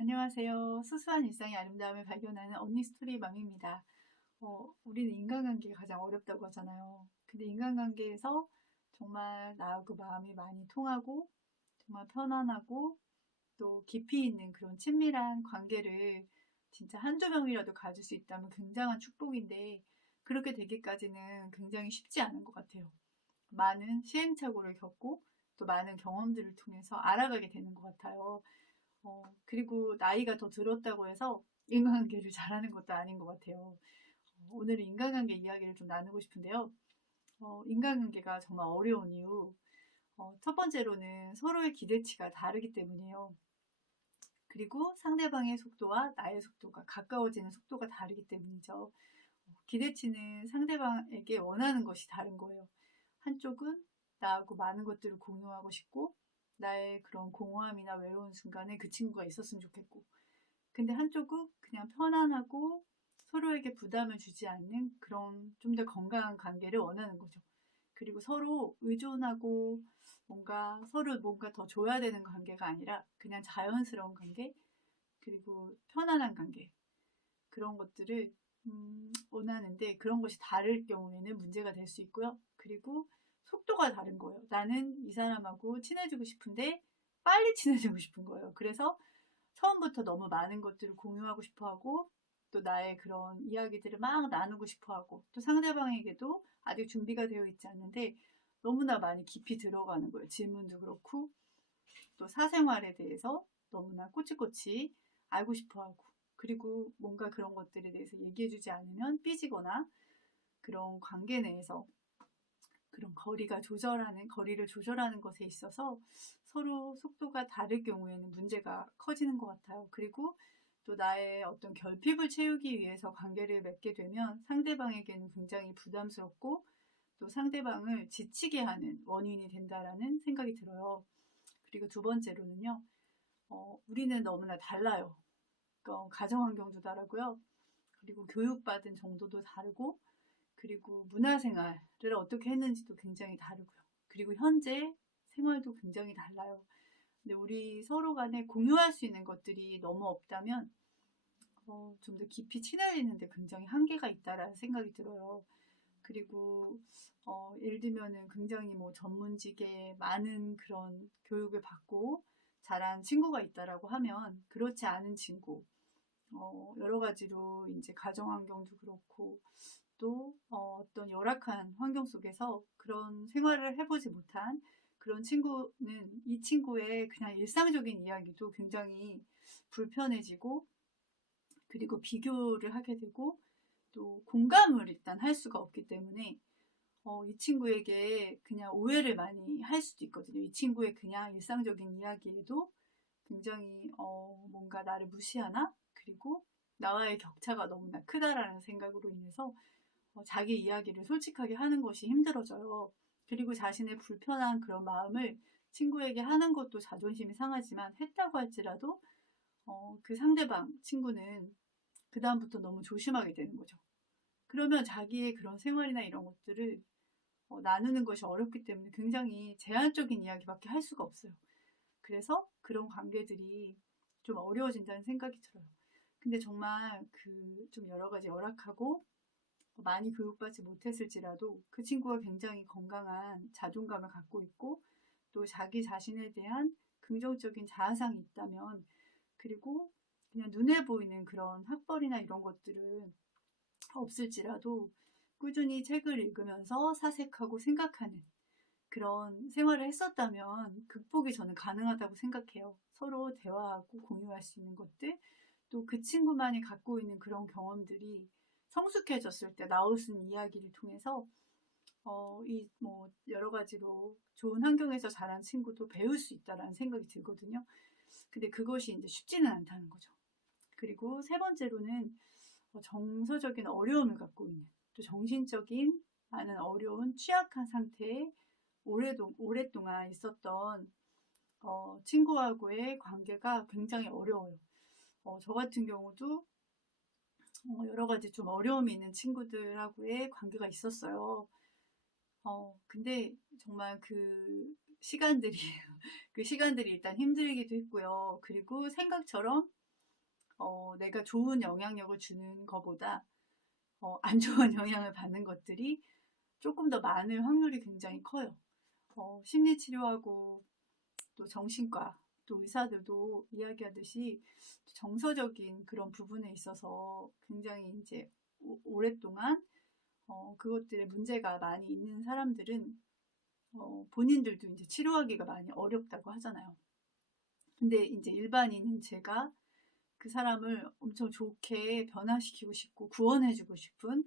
안녕하세요. 수수한 일상의 아름다움을 발견하는 언니 스토리맘입니다. 우리는 인간관계가 가장 어렵다고 하잖아요. 근데 인간관계에서 정말 나하고 마음이 많이 통하고 정말 편안하고 또 깊이 있는 그런 친밀한 관계를 진짜 한두 명이라도 가질 수 있다면 굉장한 축복인데 그렇게 되기까지는 굉장히 쉽지 않은 것 같아요. 많은 시행착오를 겪고 또 많은 경험들을 통해서 알아가게 되는 것 같아요. 그리고 나이가 더 들었다고 해서 인간관계를 잘하는 것도 아닌 것 같아요. 오늘은 인간관계 이야기를 좀 나누고 싶은데요. 인간관계가 정말 어려운 이유, 첫 번째로는 서로의 기대치가 다르기 때문이에요. 그리고 상대방의 속도와 나의 속도가 가까워지는 속도가 다르기 때문이죠. 기대치는 상대방에게 원하는 것이 다른 거예요. 한쪽은 나하고 많은 것들을 공유하고 싶고, 나의 그런 공허함이나 외로운 순간에 그 친구가 있었으면 좋겠고, 근데 한쪽은 그냥 편안하고 서로에게 부담을 주지 않는 그런 좀 더 건강한 관계를 원하는 거죠. 그리고 서로 의존하고 서로 뭔가 더 줘야 되는 관계가 아니라 그냥 자연스러운 관계, 그리고 편안한 관계, 그런 것들을 원하는데 그런 것이 다를 경우에는 문제가 될 수 있고요. 그리고 속도가 다른 거예요. 나는 이 사람하고 친해지고 싶은데 빨리 친해지고 싶은 거예요. 그래서 처음부터 너무 많은 것들을 공유하고 싶어 하고 또 나의 그런 이야기들을 막 나누고 싶어 하고 또 상대방에게도 아직 준비가 되어 있지 않는데 너무나 많이 깊이 들어가는 거예요. 질문도 그렇고 또 사생활에 대해서 너무나 꼬치꼬치 알고 싶어 하고 그리고 뭔가 그런 것들에 대해서 얘기해주지 않으면 삐지거나 그런 관계 내에서 그런 거리를 조절하는 것에 있어서 서로 속도가 다를 경우에는 문제가 커지는 것 같아요. 그리고 또 나의 어떤 결핍을 채우기 위해서 관계를 맺게 되면 상대방에게는 굉장히 부담스럽고 또 상대방을 지치게 하는 원인이 된다라는 생각이 들어요. 그리고 두 번째로는요, 우리는 너무나 달라요. 가정 환경도 다르고요. 그리고 교육받은 정도도 다르고 그리고 문화생활을 어떻게 했는지도 굉장히 다르고요. 그리고 현재 생활도 굉장히 달라요. 근데 우리 서로 간에 공유할 수 있는 것들이 너무 없다면 좀 더 깊이 친해지는데 굉장히 한계가 있다라는 생각이 들어요. 그리고 예를 들면은 굉장히 뭐 전문직에 많은 그런 교육을 받고 자란 친구가 있다라고 하면 그렇지 않은 친구, 여러 가지로 이제 가정 환경도 그렇고 또 어떤 열악한 환경 속에서 그런 생활을 해보지 못한 그런 친구는 이 친구의 그냥 일상적인 이야기도 굉장히 불편해지고 그리고 비교를 하게 되고 또 공감을 일단 할 수가 없기 때문에 이 친구에게 그냥 오해를 많이 할 수도 있거든요. 이 친구의 그냥 일상적인 이야기에도 굉장히 뭔가 나를 무시하나? 그리고 나와의 격차가 너무나 크다라는 생각으로 인해서 자기 이야기를 솔직하게 하는 것이 힘들어져요. 그리고 자신의 불편한 그런 마음을 친구에게 하는 것도 자존심이 상하지만 했다고 할지라도 그 상대방 친구는 그다음부터 너무 조심하게 되는 거죠. 그러면 자기의 그런 생활이나 이런 것들을 나누는 것이 어렵기 때문에 굉장히 제한적인 이야기밖에 할 수가 없어요. 그래서 그런 관계들이 좀 어려워진다는 생각이 들어요. 근데 정말 그 좀 여러 가지 열악하고 많이 교육받지 못했을지라도 그 친구가 굉장히 건강한 자존감을 갖고 있고 또 자기 자신에 대한 긍정적인 자아상이 있다면 그리고 그냥 눈에 보이는 그런 학벌이나 이런 것들은 없을지라도 꾸준히 책을 읽으면서 사색하고 생각하는 그런 생활을 했었다면 극복이 저는 가능하다고 생각해요. 서로 대화하고 공유할 수 있는 것들, 또 그 친구만이 갖고 있는 그런 경험들이 성숙해졌을 때 나올 수 있는 이야기를 통해서 이 뭐 여러 가지로 좋은 환경에서 자란 친구도 배울 수 있다라는 생각이 들거든요. 근데 그것이 이제 쉽지는 않다는 거죠. 그리고 세 번째로는 정서적인 어려움을 갖고 있는 또 정신적인 많은 어려운 취약한 상태에 오랫동안 있었던 친구하고의 관계가 굉장히 어려워요. 저 같은 경우도 여러 가지 좀 어려움이 있는 친구들하고의 관계가 있었어요. 근데 정말 그 시간들이 그 시간들이 일단 힘들기도 했고요. 그리고 생각처럼 내가 좋은 영향력을 주는 것보다 안 좋은 영향을 받는 것들이 조금 더 많을 확률이 굉장히 커요. 심리치료하고 또 정신과 또 의사들도 이야기하듯이 정서적인 그런 부분에 있어서 굉장히 이제 오랫동안 그것들에 문제가 많이 있는 사람들은 본인들도 이제 치료하기가 많이 어렵다고 하잖아요. 근데 이제 일반인인 제가 그 사람을 엄청 좋게 변화시키고 싶고 구원해주고 싶은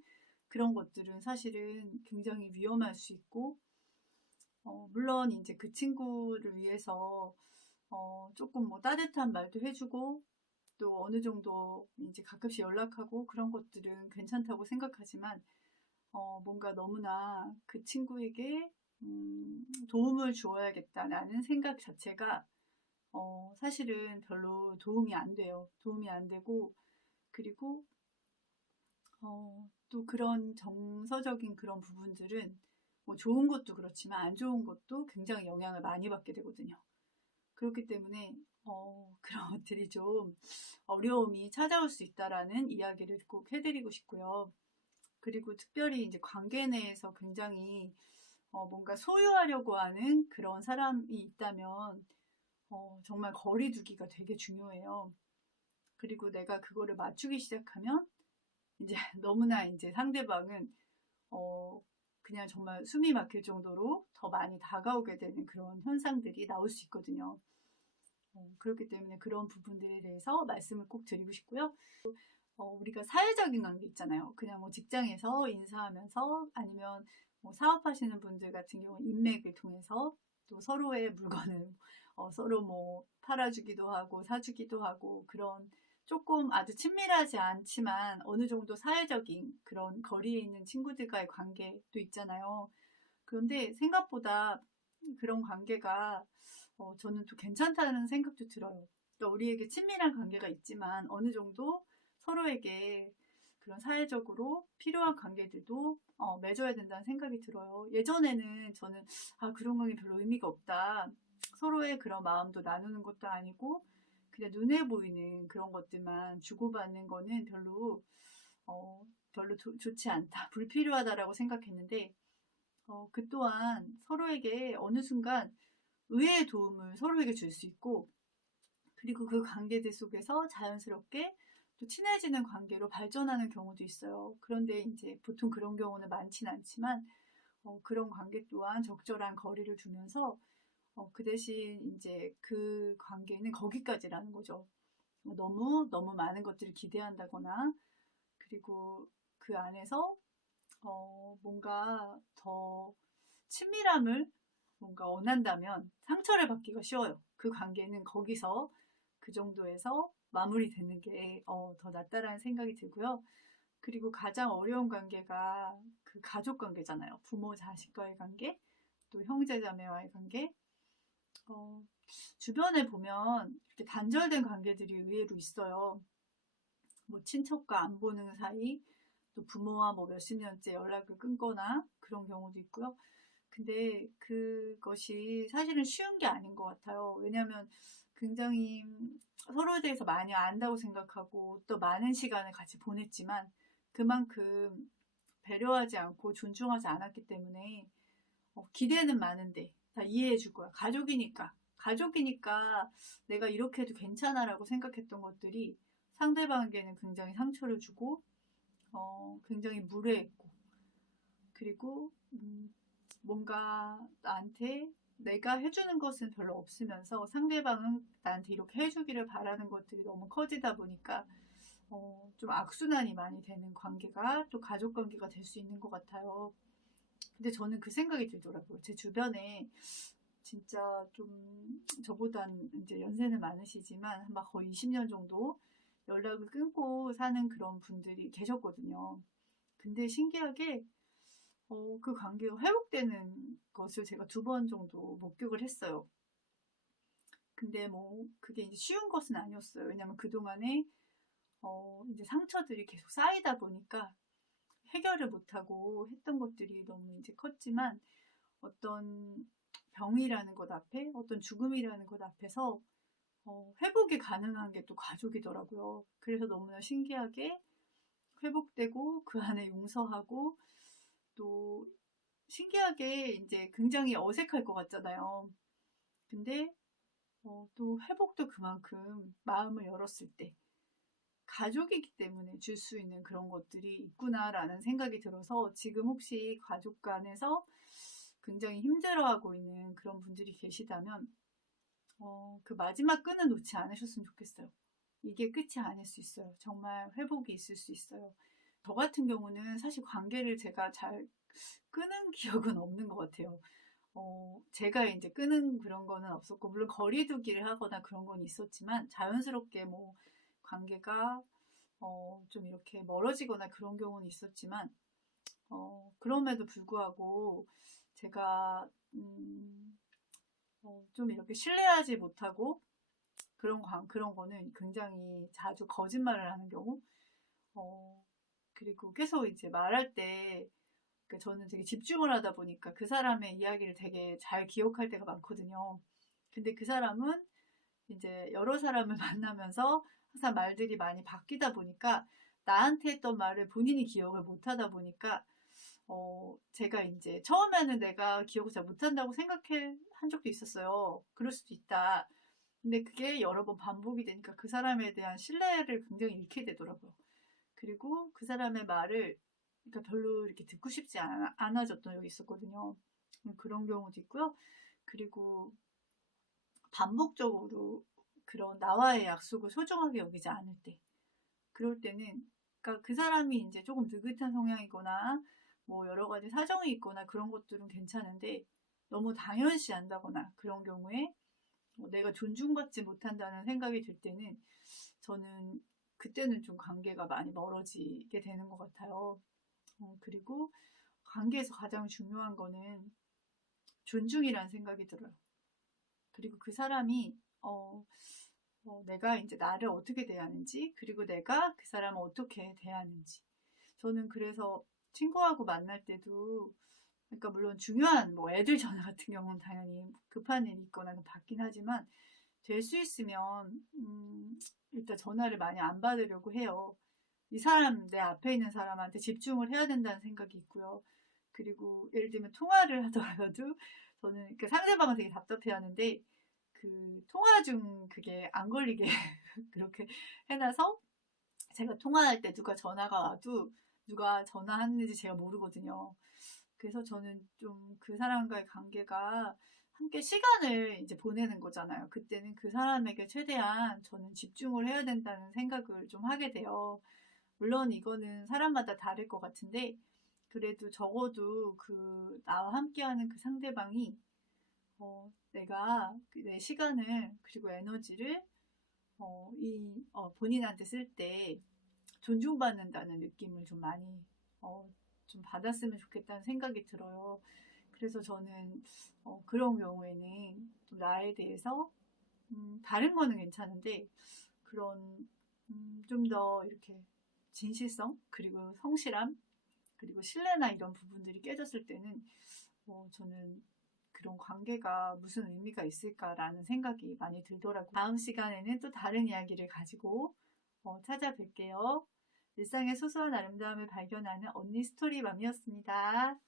그런 것들은 사실은 굉장히 위험할 수 있고, 물론 이제 그 친구를 위해서 조금 뭐 따뜻한 말도 해주고 또 어느 정도 이제 가끔씩 연락하고 그런 것들은 괜찮다고 생각하지만 뭔가 너무나 그 친구에게 도움을 주어야겠다라는 생각 자체가 사실은 별로 도움이 안 돼요. 도움이 안 되고, 그리고 또 그런 정서적인 그런 부분들은 뭐 좋은 것도 그렇지만 안 좋은 것도 굉장히 영향을 많이 받게 되거든요. 그렇기 때문에 그런 것들이 좀 어려움이 찾아올 수 있다라는 이야기를 꼭 해드리고 싶고요. 그리고 특별히 이제 관계 내에서 굉장히 뭔가 소유하려고 하는 그런 사람이 있다면 정말 거리 두기가 되게 중요해요. 그리고 내가 그거를 맞추기 시작하면 이제 너무나 이제 상대방은 그냥 정말 숨이 막힐 정도로 더 많이 다가오게 되는 그런 현상들이 나올 수 있거든요. 그렇기 때문에 그런 부분들에 대해서 말씀을 꼭 드리고 싶고요. 우리가 사회적인 관계 있잖아요. 그냥 뭐 직장에서 인사하면서 아니면 뭐 사업하시는 분들 같은 경우는 인맥을 통해서 또 서로의 물건을 서로 뭐 팔아주기도 하고 사주기도 하고 그런 조금 아주 친밀하지 않지만 어느 정도 사회적인 그런 거리에 있는 친구들과의 관계도 있잖아요. 그런데 생각보다 그런 관계가 저는 또 괜찮다는 생각도 들어요. 그러니까 우리에게 친밀한 관계가 있지만 어느 정도 서로에게 그런 사회적으로 필요한 관계들도 맺어야 된다는 생각이 들어요. 예전에는 저는 그런 관계 별로 의미가 없다. 서로의 그런 마음도 나누는 것도 아니고 그냥 눈에 보이는 그런 것들만 주고받는 거는 별로 좋지 않다. 불필요하다라고 생각했는데 그 또한 서로에게 어느 순간 의외의 도움을 서로에게 줄 수 있고 그리고 그 관계들 속에서 자연스럽게 또 친해지는 관계로 발전하는 경우도 있어요. 그런데 이제 보통 그런 경우는 많진 않지만 그런 관계 또한 적절한 거리를 두면서 그 대신 이제 그 관계는 거기까지라는 거죠. 너무 많은 것들을 기대한다거나 그리고 그 안에서 뭔가 더 친밀함을 뭔가 원한다면 상처를 받기가 쉬워요. 그 관계는 거기서 그 정도에서 마무리되는 게 더 낫다라는 생각이 들고요. 그리고 가장 어려운 관계가 그 가족 관계잖아요. 부모 자식과의 관계, 또 형제 자매와의 관계. 주변에 보면 이렇게 단절된 관계들이 의외로 있어요. 뭐 친척과 안 보는 사이, 또 부모와 뭐 몇십 년째 연락을 끊거나 그런 경우도 있고요. 근데 그것이 사실은 쉬운 게 아닌 것 같아요. 왜냐하면 굉장히 서로에 대해서 많이 안다고 생각하고 또 많은 시간을 같이 보냈지만 그만큼 배려하지 않고 존중하지 않았기 때문에 기대는 많은데 다 이해해 줄 거야. 가족이니까 내가 이렇게 해도 괜찮아라고 생각했던 것들이 상대방에게는 굉장히 상처를 주고 굉장히 무례했고 그리고 뭔가 나한테 내가 해주는 것은 별로 없으면서 상대방은 나한테 이렇게 해주기를 바라는 것들이 너무 커지다 보니까 좀 악순환이 많이 되는 관계가 또 가족 관계가 될 수 있는 것 같아요. 근데 저는 그 생각이 들더라고요. 제 주변에 진짜 좀 저보단 이제 연세는 많으시지만 막 거의 20년 정도 연락을 끊고 사는 그런 분들이 계셨거든요. 근데 신기하게 그 관계가 회복되는 것을 제가 2번 정도 목격을 했어요. 근데 뭐 그게 이제 쉬운 것은 아니었어요. 왜냐면 그동안에 이제 상처들이 계속 쌓이다 보니까 해결을 못하고 했던 것들이 너무 이제 컸지만 어떤 병이라는 것 앞에 어떤 죽음이라는 것 앞에서 회복이 가능한 게 또 가족이더라고요. 그래서 너무나 신기하게 회복되고 그 안에 용서하고 또 신기하게 이제 굉장히 어색할 것 같잖아요. 근데 또 회복도 그만큼 마음을 열었을 때 가족이기 때문에 줄 수 있는 그런 것들이 있구나라는 생각이 들어서 지금 혹시 가족 간에서 굉장히 힘들어하고 있는 그런 분들이 계시다면 그 마지막 끈은 놓지 않으셨으면 좋겠어요. 이게 끝이 아닐 수 있어요. 정말 회복이 있을 수 있어요. 저 같은 경우는 사실 관계를 제가 잘 끄는 기억은 없는 것 같아요. 제가 이제 끄는 그런 거는 없었고, 물론 거리두기를 하거나 그런 건 있었지만, 자연스럽게 뭐, 관계가, 좀 이렇게 멀어지거나 그런 경우는 있었지만, 그럼에도 불구하고, 제가, 좀 이렇게 신뢰하지 못하고, 그런 거는 굉장히 자주 거짓말을 하는 경우, 그리고 계속 이제 말할 때, 저는 되게 집중을 하다 보니까 그 사람의 이야기를 되게 잘 기억할 때가 많거든요. 근데 그 사람은 이제 여러 사람을 만나면서 항상 말들이 많이 바뀌다 보니까 나한테 했던 말을 본인이 기억을 못 하다 보니까 제가 이제 처음에는 내가 기억을 잘 못한다고 한 적도 있었어요. 그럴 수도 있다. 근데 그게 여러 번 반복이 되니까 그 사람에 대한 신뢰를 굉장히 잃게 되더라고요. 그리고 그 사람의 말을 그러니까 별로 이렇게 듣고 싶지 않아졌던 적이 있었거든요. 그런 경우도 있고요. 그리고 반복적으로 그런 나와의 약속을 소중하게 여기지 않을 때, 그럴 때는 그러니까 그 사람이 이제 조금 느긋한 성향이거나 뭐 여러 가지 사정이 있거나 그런 것들은 괜찮은데 너무 당연시한다거나 그런 경우에 내가 존중받지 못한다는 생각이 들 때는 저는 그때는 좀 관계가 많이 멀어지게 되는 것 같아요. 그리고 관계에서 가장 중요한 거는 존중이라는 생각이 들어요. 그리고 그 사람이 내가 이제 나를 어떻게 대하는지, 그리고 내가 그 사람을 어떻게 대하는지. 저는 그래서 친구하고 만날 때도, 그러니까 물론 중요한 뭐 애들 전화 같은 경우는 당연히 급한 일이 있거나 받긴 하지만 될 수 있으면 일단 전화를 많이 안 받으려고 해요. 이 사람, 내 앞에 있는 사람한테 집중을 해야 된다는 생각이 있고요. 그리고 예를 들면 통화를 하더라도 저는 그 상대방은 되게 답답해 하는데 그 통화 중 그게 안 걸리게 그렇게 해놔서 제가 통화할 때 누가 전화가 와도 누가 전화하는지 제가 모르거든요. 그래서 저는 좀 그 사람과의 관계가 함께 시간을 이제 보내는 거잖아요. 그때는 그 사람에게 최대한 저는 집중을 해야 된다는 생각을 좀 하게 돼요. 물론 이거는 사람마다 다를 것 같은데 그래도 적어도 그 나와 함께하는 그 상대방이 내가 내 시간을 그리고 에너지를 본인한테 쓸 때 존중받는다는 느낌을 좀 많이 좀 받았으면 좋겠다는 생각이 들어요. 그래서 저는 그런 경우에는 좀 나에 대해서 다른 거는 괜찮은데 그런 좀 더 이렇게 진실성 그리고 성실함 그리고 신뢰나 이런 부분들이 깨졌을 때는 저는 그런 관계가 무슨 의미가 있을까라는 생각이 많이 들더라고요. 다음 시간에는 또 다른 이야기를 가지고 찾아뵐게요. 일상의 소소한 아름다움을 발견하는 언니 스토리맘이었습니다.